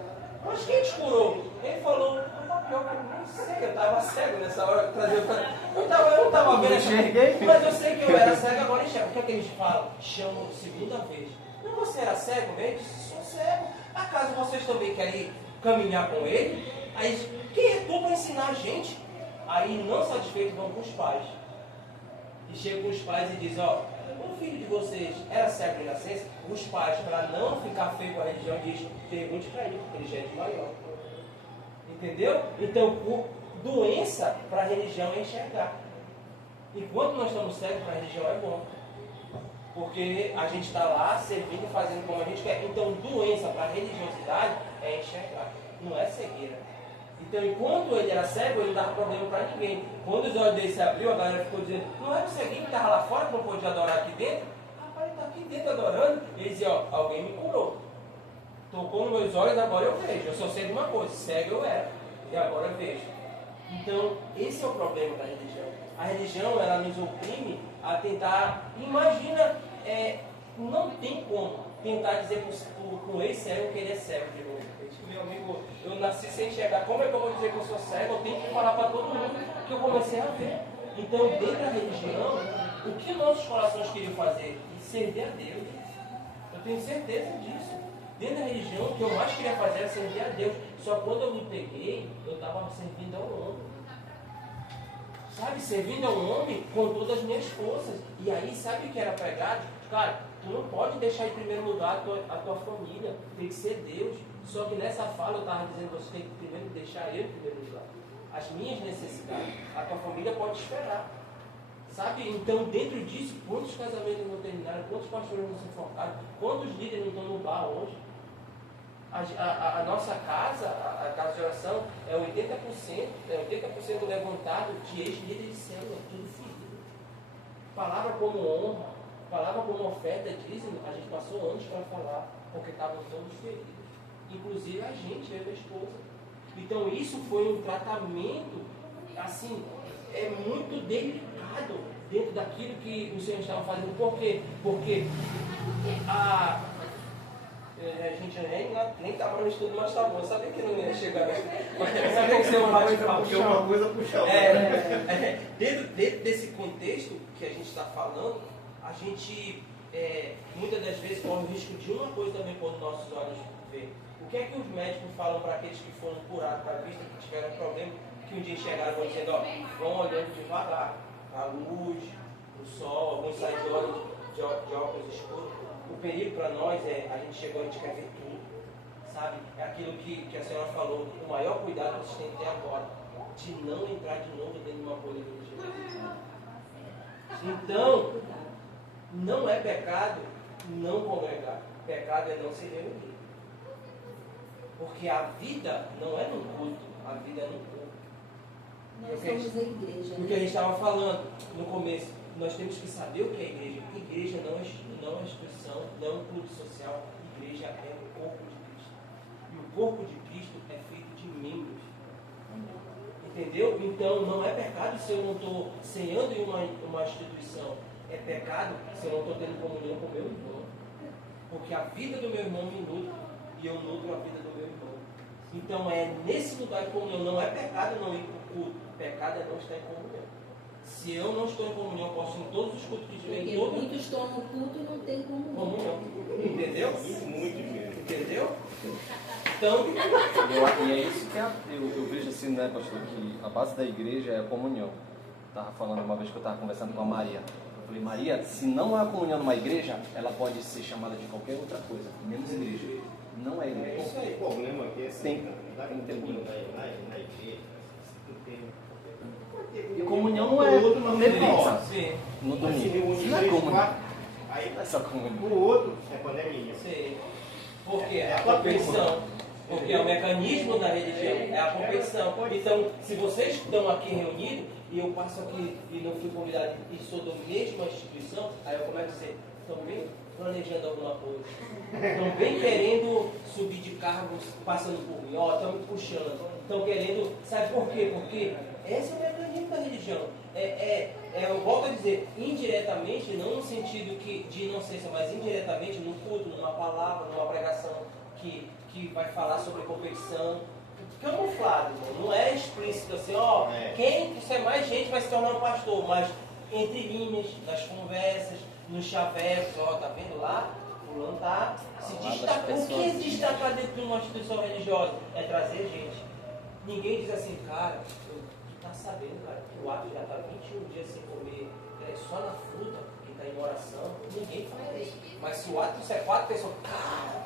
Mas quem te curou? Ele falou, pior que eu nem sei, eu estava cego nessa hora. Eu não estava vendo, mas eu sei que eu era cego, agora enxergo. O que é que eles falam? Chamam segunda vez. Não, você era cego mesmo? Eu disse, sou cego. Acaso vocês também querem caminhar com ele? Aí, quem é tu para ensinar a gente? Aí, não satisfeitos, vão com os pais. E chegam com os pais e dizem, o filho de vocês era cego de nascença? Os pais, para não ficar feio com a religião, dizem, pergunte para ele, ele já é de maior. Entendeu? Então, doença para a religião é enxergar. Enquanto nós estamos cegos, para a religião é bom. Porque a gente está lá servindo e fazendo como a gente quer. Então, doença para a religiosidade é enxergar, não é cegueira. Então, enquanto ele era cego, ele não dava problema para ninguém. Quando os olhos dele se abriu, a galera ficou dizendo, não era o ceguinho que estava lá fora, que não podia adorar aqui dentro? Rapaz, ele está aqui dentro adorando. Ele dizia, alguém me curou. Tocou nos meus olhos, agora eu vejo. Eu só sei de uma coisa, cego eu era. E agora eu vejo. Então, esse é o problema da religião. A religião, ela nos oprime a tentar... Imagina, não tem como tentar dizer com esse cego que ele é cego de novo. Meu amigo, eu nasci sem enxergar. Como é que eu vou dizer que eu sou cego? Eu tenho que falar para todo mundo que eu comecei a ver. Então, dentro da religião, o que nossos corações queriam fazer? Servir a Deus. Eu tenho certeza disso. Dentro da religião, o que eu mais queria fazer era servir a Deus. Só quando eu me peguei, eu estava servindo ao homem. Sabe, servindo ao homem com todas as minhas forças. E aí, sabe o que era pregado? Cara, tu não pode deixar em primeiro lugar a tua família. Tem que ser Deus. Só que nessa fala eu estava dizendo, você tem que primeiro deixar eu em primeiro lugar. As minhas necessidades. A tua família pode esperar. Sabe? Então, dentro disso, quantos casamentos não terminaram? Quantos pastores não se enforcaram? Quantos líderes não estão no bar hoje? A nossa casa, a casa de oração, é 80% levantado de ex-líderes de célula, tudo ferido. Palavra como honra, palavra como oferta, dízimo, a gente passou anos para falar, porque estavam todos feridos. Inclusive a gente, eu e a esposa. Então isso foi um tratamento, assim, muito delicado dentro daquilo que o Senhor estava fazendo. Por quê? Porque a gente nem estava no estudo, mas está bom. Eu sabia que não ia chegar. Mas sabia que você ia falar de papo. Porque uma coisa puxa a outra. Dentro desse contexto que a gente está falando, a gente muitas das vezes corre o risco de uma coisa também quando nossos olhos vê. O que é que os médicos falam para aqueles que foram curados para a vista, que tiveram problema, que um dia chegaram dizendo, vão olhando devagar, a luz, o sol, alguns saem de óculos escuros. O perigo para nós a gente chegou, a gente quer ver tudo, sabe? É aquilo que a senhora falou, o maior cuidado que vocês têm que ter agora, de não entrar de novo dentro de uma bolha religiosa. Então, não é pecado não congregar, pecado é não se reunir. Porque a vida não é no culto, a vida é no corpo. Nós somos a igreja. O que a gente estava falando no começo, nós temos que saber o que é igreja. Igreja não é instituição, não é um clube social. Igreja é o corpo de Cristo. E o corpo de Cristo é feito de membros. Entendeu? Então não é pecado se eu não estou ceando em uma instituição. É pecado se eu não estou tendo comunhão com o meu irmão. Porque a vida do meu irmão me nutre e eu nutro a vida do meu irmão. Então é nesse lugar de comunhão. Não é pecado não ir para o culto. Pecado é não estar em comunhão. Se eu não estou em comunhão, eu posso ir em todos os cultos que tiver. Porque muitos estão no culto e não tem comunhão. Entendeu? Muito mesmo. Entendeu? Então, e é isso que eu vejo assim, né, pastor, que a base da igreja é a comunhão. Estava falando uma vez que eu estava conversando com a Maria. Eu falei, Maria, se não há comunhão numa igreja, ela pode ser chamada de qualquer outra coisa, menos igreja. Não é igreja. Isso aí, o problema aqui é assim, Tem na igreja, e comunhão não é comer pizza sim. no domingo. Assim, Não é comunhão. aí Não é só comunhão. o outro é pandemia. Sim. Porque a competição. Porque o mecanismo da religião é a competição. Então, se vocês estão aqui reunidos, e eu passo aqui e não fui convidado e sou da mesma instituição, aí eu começo a dizer, estão bem planejando alguma coisa. Estão bem querendo subir de cargos, passando por mim, estão me puxando. Estão querendo, sabe por quê? Porque esse é o mecanismo da religião. Eu volto a dizer, indiretamente, não no sentido de inocência, mas indiretamente no culto, numa palavra, numa pregação que vai falar sobre competição. Camuflado, não é explícito assim, quem quiser mais gente vai se tornar um pastor, mas entre linhas, nas conversas, nos chavecos, tá vendo lá? Fulano tá se destacando. O que é destacar dentro de uma instituição religiosa? É trazer gente. Ninguém diz assim, cara, tu tá sabendo, cara, que o ato já tá 21 dias sem comer, só na fruta, que tá em oração. Ninguém fala isso. Mas se o ato é 4 pessoas, cara,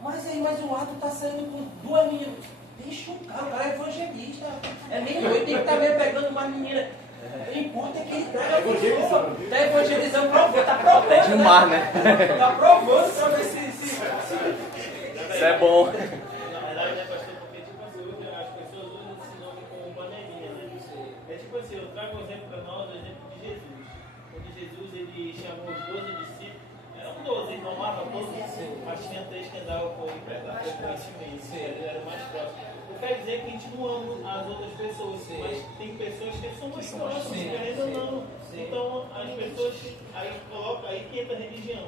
mas o ato tá saindo com 2 meninas. Deixa o cara é evangelista. É meio doido, tem que estar meio pegando uma menina. O importante é que ele traga a pessoa. Está evangelizando, provando, tá provando. Gilmar, né? Está provando para ver se. Isso é bom. Na verdade, é pastor, porque tipo assim, as pessoas usam esse nome como pandemia, né? É tipo assim, eu trago um exemplo para nós, o exemplo de Jesus. Quando Jesus ele chamou os 12 discípulos, eram 12, não amava todos, mas tinha 3 que andavam com frequentemente, eles eram mais próximos. Não quer dizer que a gente não ama as outras pessoas, mas tem pessoas que são mais próximas, querendo ou não. Então as pessoas aí que entra a religião.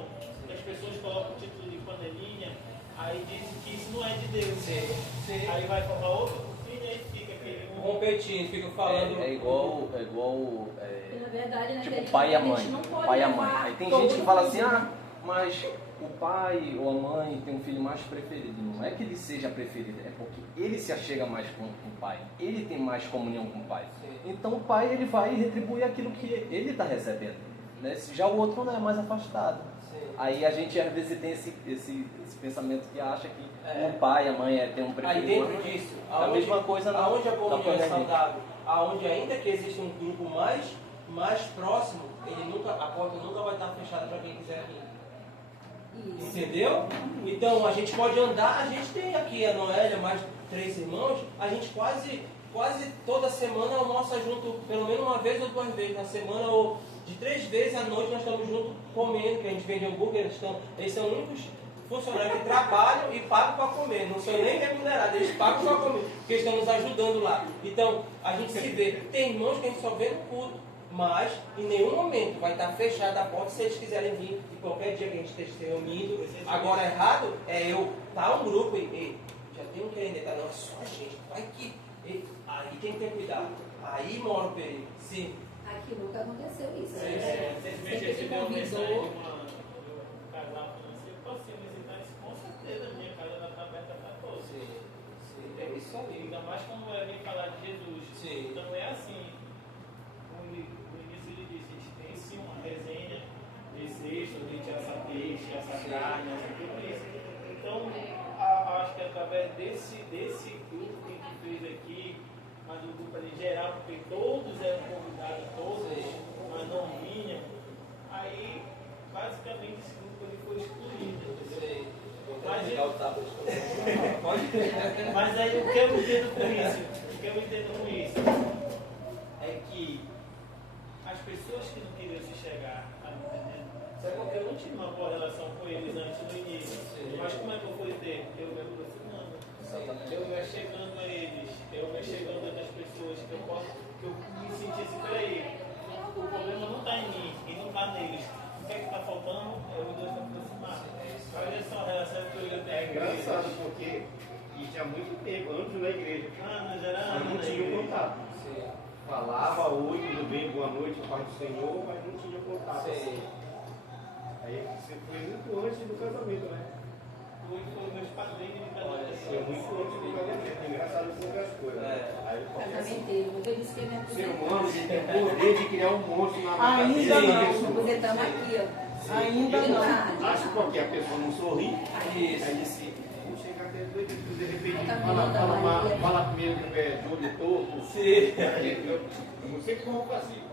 As pessoas colocam o título de panelinha, aí dizem que isso não é de Deus. Aí vai formar outro filho e aí fica aquele competindo, fica falando. É igual Na verdade, na tipo religião, pai e a a gente mãe. não pode Pai e a mãe. levar Aí tem todo gente que fala mundo. assim, mas o pai ou a mãe tem um filho mais preferido. Não é que ele seja preferido, é porque ele se achega mais com o pai. Ele tem mais comunhão com o pai. Então o pai ele vai retribuir aquilo que ele está recebendo. Né? Já o outro não é mais afastado. Aí a gente às vezes tem esse pensamento que acha que o pai, a mãe tem um preferido. Aí dentro disso, a mesma coisa na aonde a comunhão é pandemia. saudável, aonde ainda que existe um grupo mais próximo, a porta nunca vai estar fechada para quem quiser vir. Isso. Entendeu? Então a gente pode andar, a gente tem aqui a Noélia, mais 3 irmãos, a gente quase toda semana almoça junto, pelo menos uma vez ou 2 vezes na semana, ou de 3 vezes à noite nós estamos juntos comendo, que a gente vende hambúrguer, eles são os únicos funcionários que trabalham e pagam para comer, não são nem remunerados, eles pagam para comer, porque eles estão nos ajudando lá. Então a gente se vê, tem irmãos que a gente só vê no culto, mas em nenhum momento vai estar fechada a porta se eles quiserem vir, e qualquer dia que a gente esteja se reunindo. Agora errado é eu estar um grupo e já tem um querendo entrar, não, é só a gente, vai que. Aí tem que ter cuidado, aí mora o perigo. Sim. Aqui nunca aconteceu isso. Recentemente eu Você recebi uma mensagem de convidou. um casal falando assim, eu posso ir visitar isso, com certeza, minha casa está aberta para todos. Sim. É isso aí. Ainda mais quando é vir falar de Jesus. Sim. Então é assim, no início ele disse, a gente tem sim uma resenha, desejo, a gente assa peixe, assa carne, assa tudo isso. Então, acho que através desse grupo que a gente fez aqui, mas o grupo ali geral, porque todos eram convidados, todos, mas não vinham, aí basicamente esse grupo ele foi excluído, entendeu? Mas aí o que eu entendo com isso? É que as pessoas que não queriam se chegar, tá me entendendo? Sabe porque eu não tive uma boa relação com eles antes do início. Mas como é que eu fui ter? Eu me aproximando. Eu me chegando a eles, eu me chegando a outras pessoas, que eu me sentisse, peraí, o problema não está em mim e não está neles. O que é que está faltando? É os dois se aproximar. Olha só a relação que eu tenho. É engraçado porque isso há muito tempo, antes da igreja. Não tinha contato. Falava oi, tudo bem, boa noite, Pai do Senhor, mas não tinha contato. Aí você foi muito antes do casamento, né? Foram meus padrinhos de casamento. Foi muito antes do casamento. É engraçado poucas coisas. Aí eu falei assim, Casamenteiro, vou ver isso que é minha o ser humano ele tem o poder de criar um monstro na Ainda cabeça não. da pessoa. Você estamos aqui, ó. Ainda De não. tarde. Acho que a pessoa não sorri. Aí disse, vou chegar até doido, de repente fala primeiro que o pé de olho torto. Eu não sei como fazer.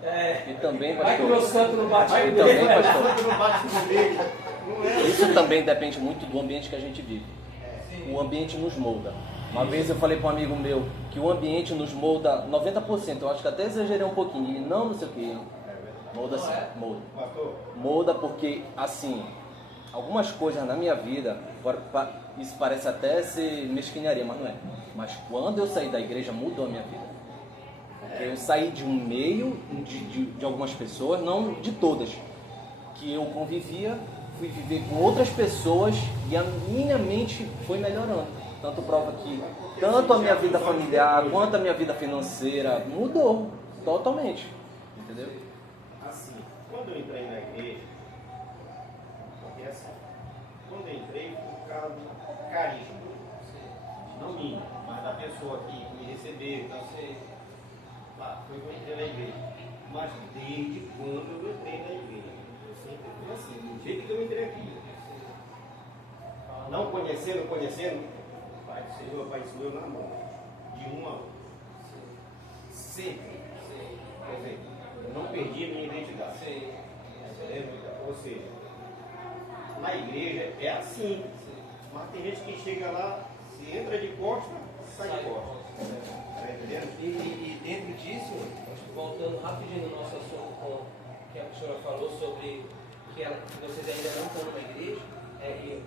E também, Vai que o meu pastor, santo não bate Vai no também, dedo. pastor. Não bate comigo. Não é Isso também depende muito do ambiente que a gente vive. O ambiente nos molda. Uma vez eu falei para um amigo meu que o ambiente nos molda 90%. Eu acho que até exagerei um pouquinho. E não sei o que. Molda sim, molda. Pastor, Molda porque, assim, algumas coisas na minha vida, isso parece até ser mesquinharia, mas não é. Mas quando eu saí da igreja, mudou a minha vida. Porque eu saí de um meio, de algumas pessoas, não de todas, que eu convivia, fui viver com outras pessoas e a minha mente foi melhorando. Tanto prova que tanto a minha vida familiar quanto a minha vida financeira mudou totalmente. Entendeu? assim, quando eu entrei na igreja, porque assim, quando eu entrei, foi por causa do carisma. Não minha, mas da pessoa que me recebeu. Então, lá, foi quando eu entrei na igreja. Mas desde quando eu entrei na igreja, eu sempre fui assim, do jeito que eu entrei aqui. Não conhecendo, Pai do Senhor, Pai do Senhor na mão, de um a um. Sempre. Quer dizer, eu não perdi a minha identidade. Entendeu? Ou seja, na igreja é assim. Mas tem gente que chega lá, se entra de costa, sai de costa. Tá entendendo? E dentro disso, voltando rapidinho no nosso assunto com que a professora falou sobre que vocês ainda não estão na igreja, e